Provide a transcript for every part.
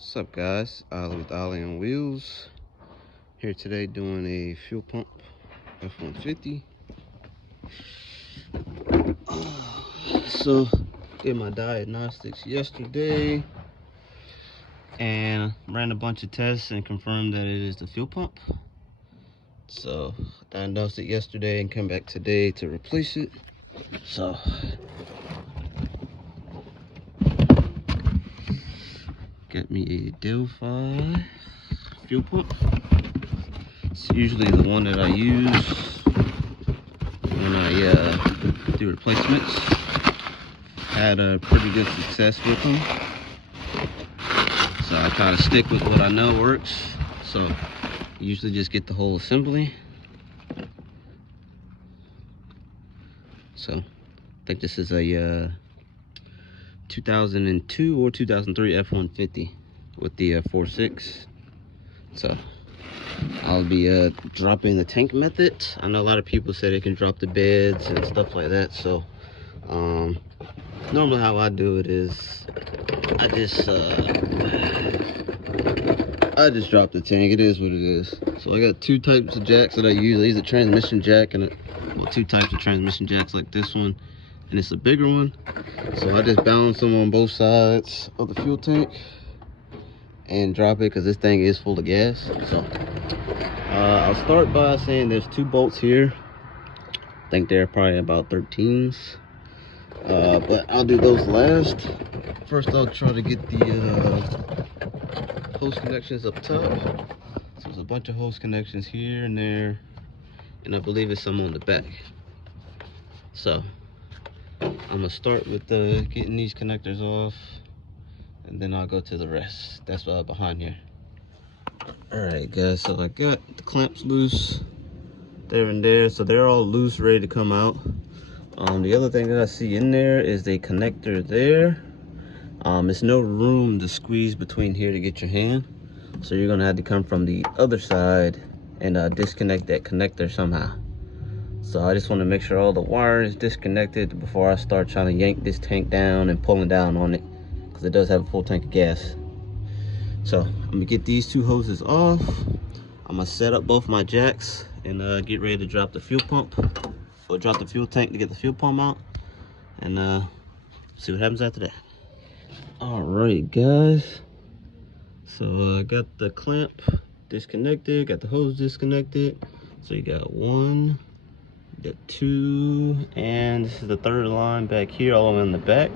What's up, guys? Ollie with Ollie on Wheels. Here today doing a fuel pump f-150. So did my diagnostics yesterday and ran a bunch of tests and confirmed that it is the fuel pump. So diagnosed it yesterday and come back today to replace it. So got me a Delphi fuel pump. It's usually the one that I use when I do replacements. Had a pretty good success with them, so I try to stick with what I know works. So usually just get the whole assembly. So I think this is a 2002 or 2003 f-150 with the 4.6. So I'll be dropping the tank method. I know a lot of people say they can drop the beds and stuff like that. So normally how I do it is I just drop the tank. It is what it is. So I got two types of jacks that I use. I use a transmission jack and two types of transmission jacks, like this one, and it's a bigger one. So I just balance them on both sides of the fuel tank and drop it, because this thing is full of gas. So I'll start by saying there's two bolts here. I think they're probably about 13s, but I'll do those last. First I'll try to get the hose connections up top. So there's a bunch of hose connections here and there, and I believe there's some on the back. So I'm gonna start with getting these connectors off, and then I'll go to the rest. That's behind here. All right, guys, so I got the clamps loose there and there, so they're all loose, ready to come out. The other thing that I see in there is a connector there. There's no room to squeeze between here to get your hand, so you're gonna have to come from the other side and disconnect that connector somehow. So I just want to make sure all the wire is disconnected before I start trying to yank this tank down and pulling down on it, because it does have a full tank of gas. So I'm gonna get these two hoses off. I'm gonna set up both my jacks and get ready to drop the fuel pump, or drop the fuel tank to get the fuel pump out, and see what happens after that. All right, guys, so I got the clamp disconnected, got the hose disconnected. So you got one, you got two, and this is the third line back here, all the way in the back.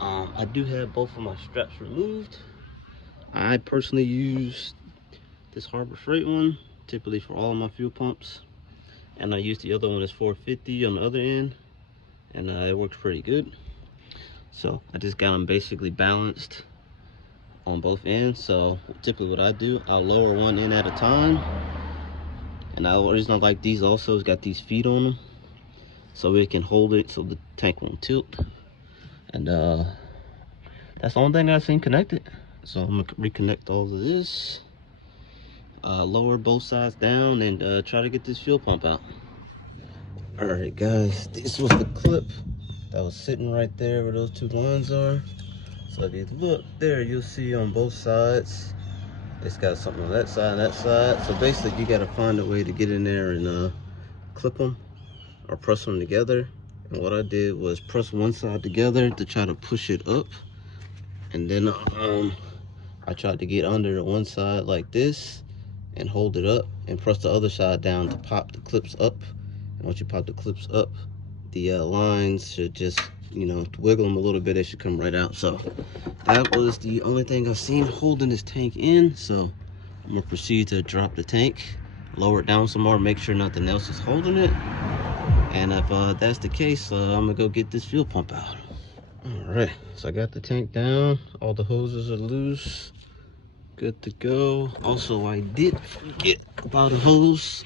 I do have both of my straps removed. I personally use this Harbor Freight one typically for all of my fuel pumps, and I use the other one that's 450 on the other end, and it works pretty good. So I just got them basically balanced on both ends. So typically what I do, I'll lower one end at a time, and the reason I like these also is got these feet on them, so it can hold it so the tank won't tilt. And that's the only thing that I've seen connected. So I'm gonna reconnect all of this, lower both sides down, and try to get this fuel pump out. All right, guys, this was the clip that was sitting right there where those two lines are. So if you look there, you'll see on both sides it's got something on that side and that side. So basically you got to find a way to get in there and clip them or press them together. And what I did was press one side together to try to push it up, and then I tried to get under the one side like this and hold it up, and press the other side down to pop the clips up. And once you pop the clips up, the lines should just, you know, wiggle them a little bit, it should come right out. So that was the only thing I've seen holding this tank in. So I'm gonna proceed to drop the tank, lower it down some more, make sure nothing else is holding it. And if that's the case, I'm gonna go get this fuel pump out. All right, so I got the tank down, all the hoses are loose, good to go. Also, I did forget about a hose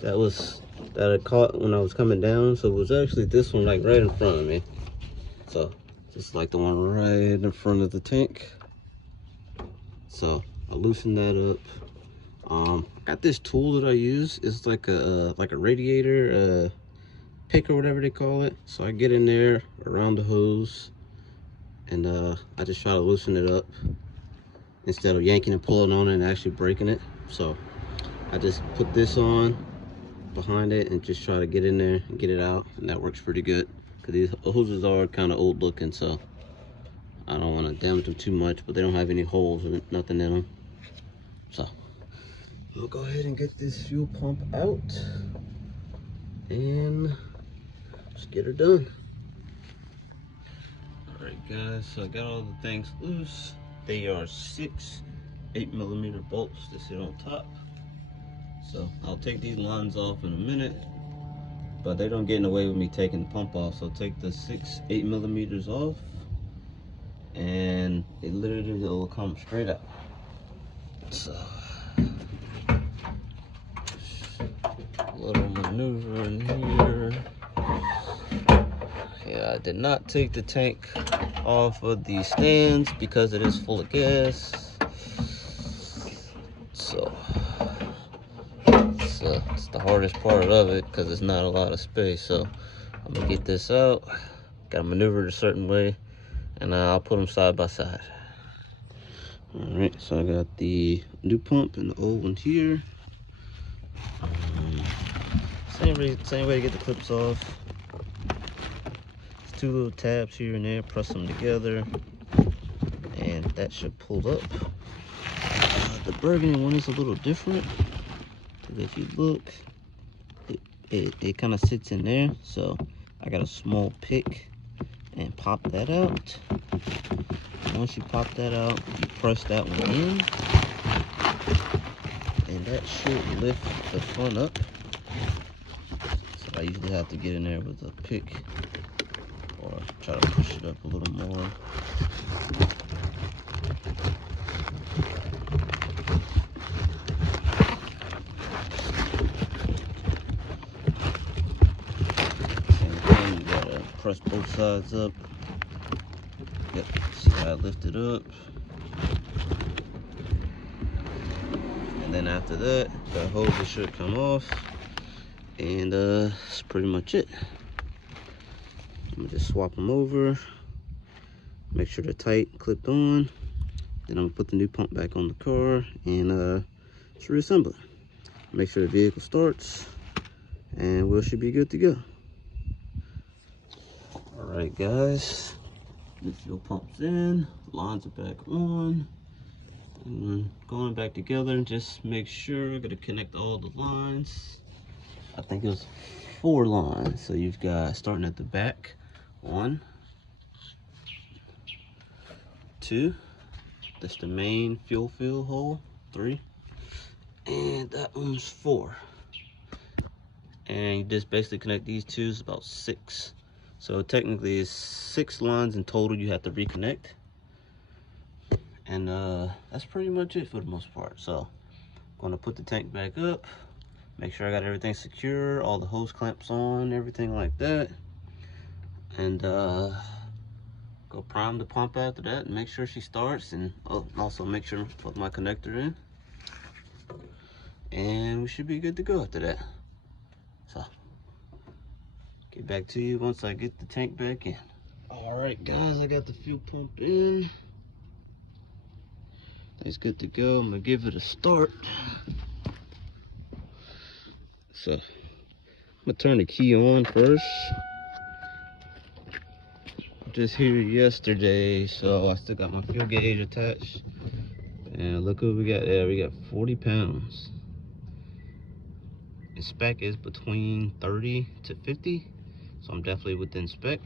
that I caught when I was coming down. So it was actually this one, like right in front of me. So just like the one right in front of the tank. So I loosened that up. I got this tool that I use. It's like a radiator pick or whatever they call it. So I get in there around the hose, and I just try to loosen it up. instead of yanking and pulling on it and actually breaking it. So I just put this on behind it and just try to get in there and get it out, and that works pretty good because these hoses are kind of old looking, so I don't want to damage them too much, but they don't have any holes or nothing in them. So we'll go ahead and get this fuel pump out and just get her done. All right guys, so I got all the things loose. They are 6 8mm bolts that sit on top. So I'll take these lines off in a minute, but they don't get in the way with me taking the pump off. So take the 6 8mm off, and it literally will come straight out. So a little maneuver in here. Yeah, I did not take the tank off of the stands because it is full of gas. So it's the hardest part of it because it's not a lot of space. So I'm gonna get this out. Gotta maneuver it a certain way, and I'll put them side by side. All right, so I got the new pump and the old one here. Same way to get the clips off. It's 2 little tabs here and there. Press them together, and that should pull up. The burgundy one is a little different. If you look, it kind of sits in there. So I got a small pick and pop that out. Once you pop that out, you press that one in, and that should lift the front up. So I usually have to get in there with a pick or try to push it up a little more. Same thing, you gotta press both sides up. Yep, see how I lift it up. And then after that, the hoses should come off. And that's pretty much it. I'm gonna just swap them over, make sure they're tight, clipped on. Then I'm gonna put the new pump back on the car and just reassemble it. Make sure the vehicle starts, and we should be good to go. All right, guys, the fuel pump's in, lines are back on, and going back together. And just make sure I'm gonna connect all the lines. I think it was 4 lines. So you've got, starting at the back, 1, 2, that's the main fuel fill hole, 3, and that one's 4. And you just basically connect these two, is about 6. So technically it's 6 lines in total you have to reconnect. And that's pretty much it for the most part. So I'm gonna put the tank back up, make sure I got everything secure, all the hose clamps on, everything like that. And go prime the pump after that and make sure she starts, and also make sure to put my connector in. And we should be good to go after that. So get back to you once I get the tank back in. All right, guys, I got the fuel pump in. It's good to go. I'm gonna give it a start. So I'm gonna turn the key on first. Just here yesterday, so I still got my fuel gauge attached. And look what we got there. We got 40 pounds. The spec is between 30 to 50, so I'm definitely within spec.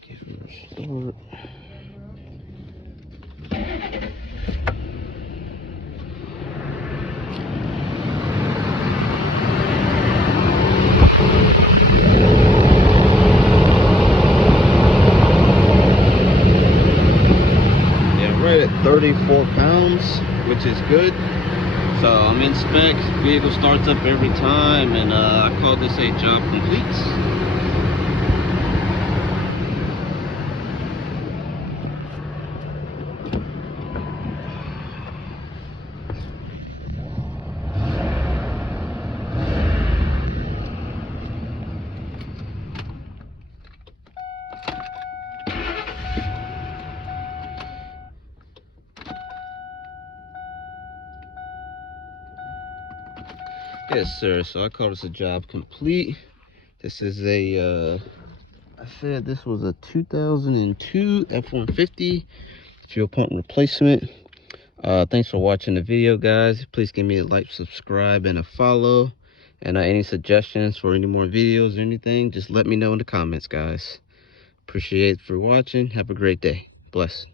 Give her a start. Yeah, right at 34 pounds, which is good. So I'm in spec, vehicle starts up every time, and I call this a job complete. Yes, sir. So I call this a job complete. This is a, I said this was a 2002 F150 fuel pump replacement. Thanks for watching the video, guys. Please give me a like, subscribe, and a follow. And any suggestions for any more videos or anything, just let me know in the comments, guys. Appreciate it for watching. Have a great day. Bless.